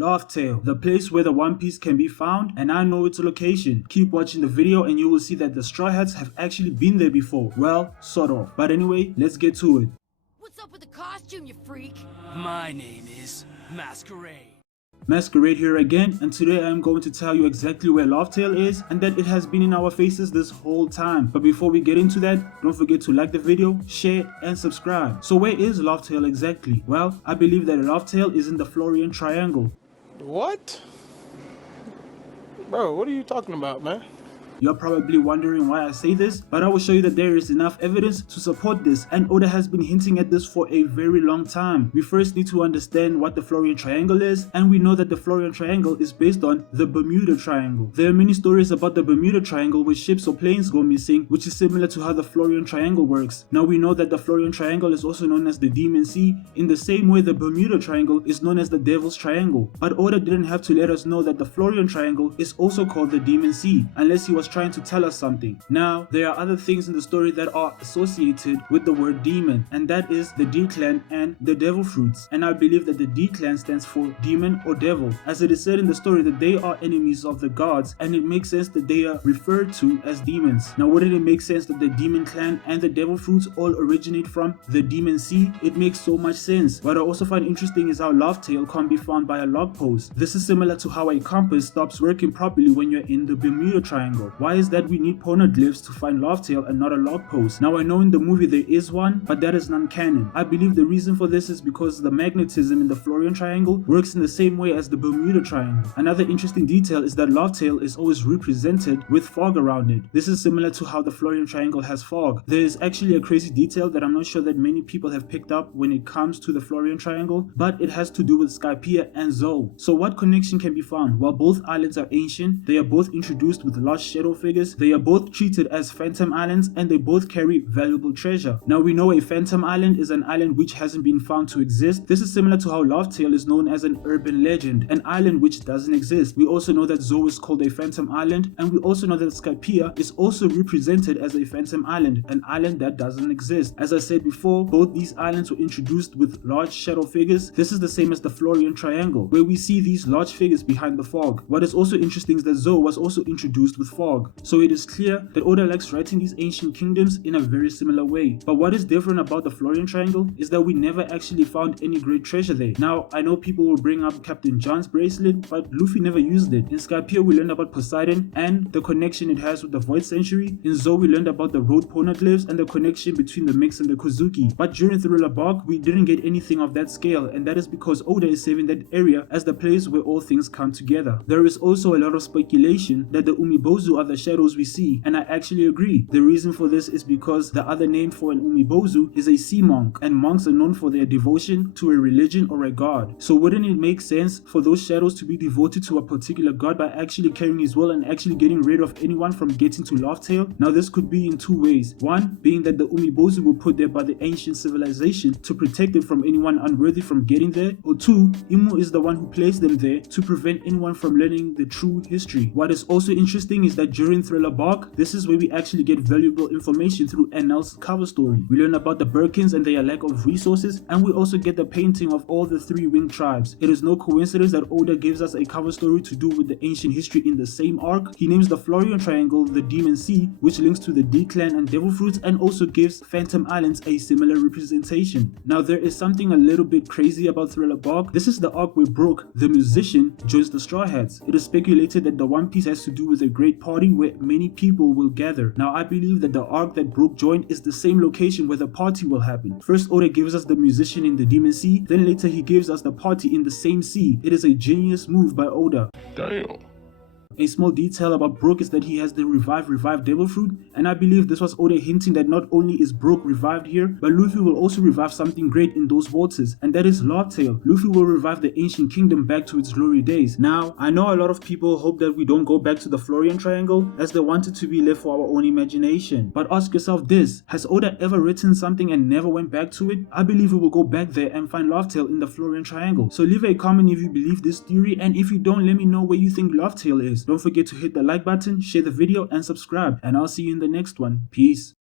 Laughtale, the place where the One Piece can be found, and I know its location. Keep watching the video and you will see that the Straw Hats have actually been there before. Well, sort of. But anyway, let's get to it. What's up with the costume, you freak? My name is Masquerade. Masquerade here again, and today I am going to tell you exactly where Laughtale is and that it has been in our faces this whole time. But before we get into that, don't forget to like the video, share and subscribe. So where is Laughtale exactly? Well, I believe that Laughtale is in the Florian Triangle. What? Bro, what are you talking about, man? You're probably wondering why I say this, but I will show you that there is enough evidence to support this, and Oda has been hinting at this for a very long time. We first need to understand what the Florian Triangle is, and we know that the Florian Triangle is based on the Bermuda Triangle. There are many stories about the Bermuda Triangle where ships or planes go missing, which is similar to how the Florian Triangle works. Now we know that the Florian Triangle is also known as the Demon Sea, in the same way the Bermuda Triangle is known as the Devil's Triangle. But Oda didn't have to let us know that the Florian Triangle is also called the Demon Sea, unless he was trying to tell us something. Now, there are other things in the story that are associated with the word demon, and that is the D clan and the devil fruits. And I believe that the D clan stands for demon or devil, as it is said in the story that they are enemies of the gods, and it makes sense that they are referred to as demons. Now, wouldn't it make sense that the demon clan and the devil fruits all originate from the Demon Sea? It makes so much sense. What I also find interesting is how Laughtale can't be found by a log post. This is similar to how a compass stops working properly when you're in the Bermuda Triangle. Why is that we need poneglyphs to find Laughtale and not a log post? Now I know in the movie there is one, but that is non-canon. I believe the reason for this is because the magnetism in the Florian Triangle works in the same way as the Bermuda Triangle. Another interesting detail is that Laughtale is always represented with fog around it. This is similar to how the Florian Triangle has fog. There is actually a crazy detail that I'm not sure that many people have picked up when it comes to the Florian Triangle, but it has to do with Skypiea and Zou. So what connection can be found? While both islands are ancient, they are both introduced with large shadow figures. They are both treated as phantom islands and they both carry valuable treasure. Now we know a phantom island is an island which hasn't been found to exist. This is similar to how Laughtale is known as an urban legend, an island which doesn't exist. We also know that Zou is called a phantom island, and we also know that Skypiea is also represented as a phantom island, an island that doesn't exist. As I said before, both these islands were introduced with large shadow figures. This is the same as the Florian Triangle, where we see these large figures behind the fog. What is also interesting is that Zou was also introduced with fog. So it is clear that Oda likes writing these ancient kingdoms in a very similar way. But what is different about the Florian Triangle is that we never actually found any great treasure there. Now, I know people will bring up Captain John's bracelet, but Luffy never used it. In Skypiea, we learned about Poseidon and the connection it has with the Void Century. In Zou, we learned about the road poneglyphs and the connection between the Mix and the Kozuki. But during Thriller Bark, we didn't get anything of that scale, and that is because Oda is saving that area as the place where all things come together. There is also a lot of speculation that the Umibozu are the shadows we see, and I actually agree. The reason for this is because the other name for an Umibozu is a sea monk, and monks are known for their devotion to a religion or a god. So wouldn't it make sense for those shadows to be devoted to a particular god by actually carrying his will and actually getting rid of anyone from getting to Laughtale? Now this could be in two ways. One being that the Umibozu were put there by the ancient civilization to protect it from anyone unworthy from getting there, or two, Imu is the one who placed them there to prevent anyone from learning the true history. What is also interesting is that during Thriller Bark, this is where we actually get valuable information through NL's cover story. We learn about the Birkins and their lack of resources, and we also get the painting of all the three winged tribes. It is no coincidence that Oda gives us a cover story to do with the ancient history in the same arc. He names the Florian Triangle the Demon Sea, which links to the D clan and devil fruits, and also gives Phantom Islands a similar representation. Now there is something a little bit crazy about Thriller Bark. This is the arc where Brook, the musician, joins the Straw Hats. It is speculated that the One Piece has to do with a great party where many people will gather. Now I believe that the arc that Brook joined is the same location where the party will happen. First Oda gives us the musician in the Demon Sea, then later he gives us the party in the same sea. It is a genius move by Oda. Damn. A small detail about Brook is that he has the revived devil fruit, and I believe this was Oda hinting that not only is Brook revived here, but Luffy will also revive something great in those waters, and that is Laughtale. Luffy will revive the ancient kingdom back to its glory days. Now, I know a lot of people hope that we don't go back to the Florian Triangle, as they want it to be left for our own imagination. But ask yourself this, has Oda ever written something and never went back to it? I believe we will go back there and find Laughtale in the Florian Triangle. So leave a comment if you believe this theory, and if you don't, let me know where you think Laughtale is. Don't forget to hit the like button, share the video and subscribe, and I'll see you in the next one. Peace.